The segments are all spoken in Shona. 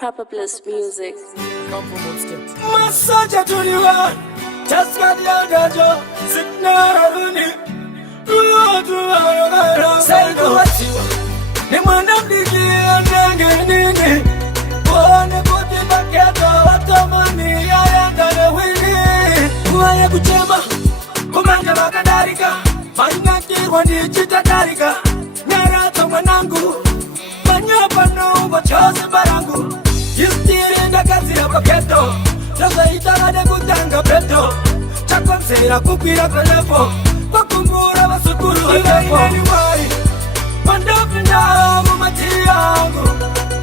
Proper Bliss Music. Come from what state? Masaja tuliwa, just got yagajo, signara runi. Saigo watiwa, ni mwana mdiki andenge nini. Kuhone kuti baketo, watomani ya yangane wili. Kuhaya kuchema, kumanja makadarika. Manyaki wandi chitadarika. Nyarato manangu, manyapano wachozi barangu. Yustiri ndakazi ya paketo, Rosa itagade kutanga peto. Chakonsera kukwira kalepo, wakumbura wasukuru watepo. Mandopinda mumati yangu,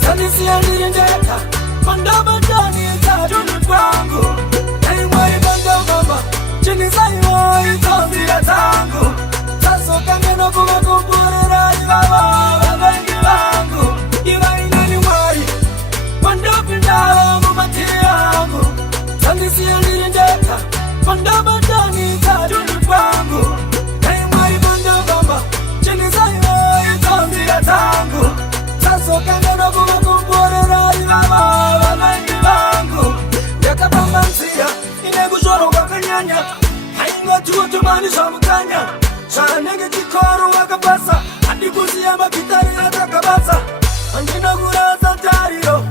tanisi ya nirindeka. Mandopatani tatunu kwangu, naimwari mandopamba, chini saiwa itozira tangu. Saso kangeno kumakumbura ibaba, wabangi wangu. Iwa inani mwari, mandopinda mumati yangu, tanisi ya nirindeka. Mandopatani tatunu kwangu, naimwari mandopamba, chini saiwa itozira tangu. Saso kangeno kumakumbura ibaba, wabangi wangu. Yakabamba nsia, ineguzoro kakanyanya. Hainga tuotu mani samukanya. Shara nege chikoro wakapasa. Adikusi ya mapitari atakabasa. Anjina kuraza tario,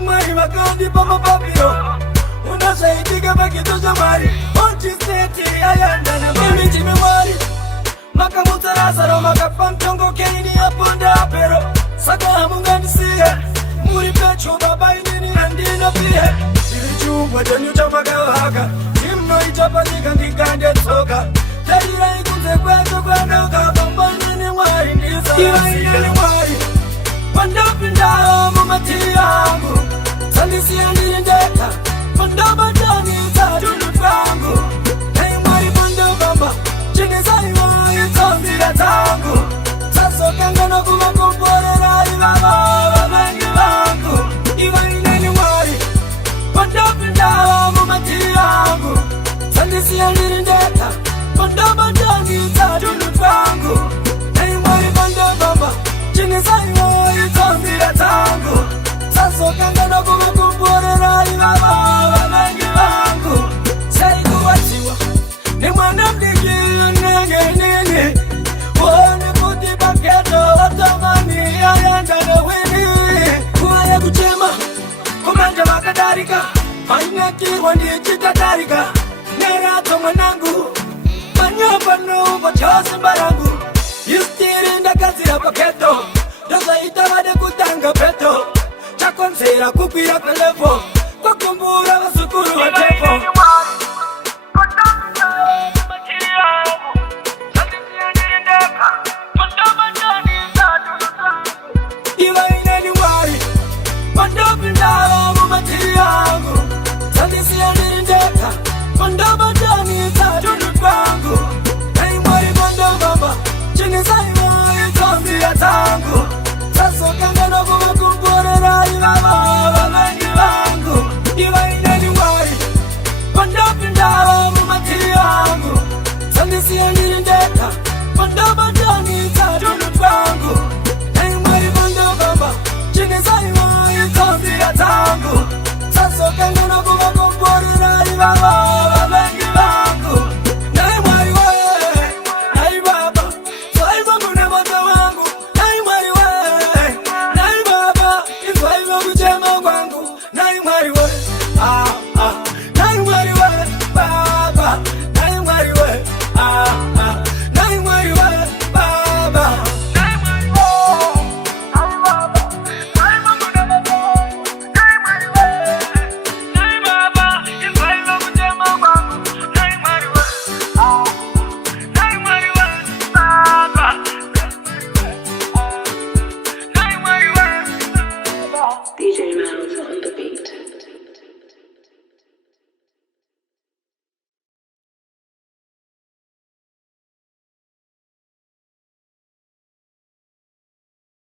mwari makandi papa papiro. Unasaitika pakitu zamari, onchi seti ayandana mimi jime mwari. Makamuta rasaro makapamchongo keini ya ponda apero. Saka hamungani siye, muri pecho baba inini andina pie. Ilichumwa janyu chapagawa haka, imno ichapatika ndikande soka. Tajira ikunze kweto kwendoka, bambani mwari ndisa. Iwa inini mwari, pandopinda mumati yangu. Salisi ya nirindeka, pandopatani tatunu kwangu. Hey mwari pandopamba, chini saiwa itozira tangu. Saso kangano kumakumborera ibaba, wabangi wangu. Iwa inini mwari, pandopinda mumati yangu. Salisi ya nirindeka, pandopatani tatunu kwangu. Hey mwari pandopamba, chini saiwa itozira tangu. Saso kangano kumakumborera ibaba, wabangi wangu. Saigo watiwa, ni mwana mdiki nenge nini. Kuhone kuti baketo, watomani ya yangane wini. Kuhaya kuchema, kumanja makadarika. Manyaki wandi chitadarika. Nerato manangu, manyapano wachozi barangu. Yustiri ndakazi ya paketo, Rosa itagade kutanga peto. Chakonsera kukwira kalepo, wakumbura wasukuru watepo. Iwa inani mwari, pandopinda mumati yangu. Salisi ya nirindeka, pandopatani tatunu kwangu. Hey mwari pandopamba, chini saiwa itozira tangu. Saso kangano kumakumborera ibaba, wabangi wangu. Iwa inani mwari, pandopinda mumati yangu. Salisi ya nirindeka, pandopatani tatunu kwangu. Hey mwari pandopamba, chini saiwa itozira tangu. Saso kangano kumakumborera ibaba,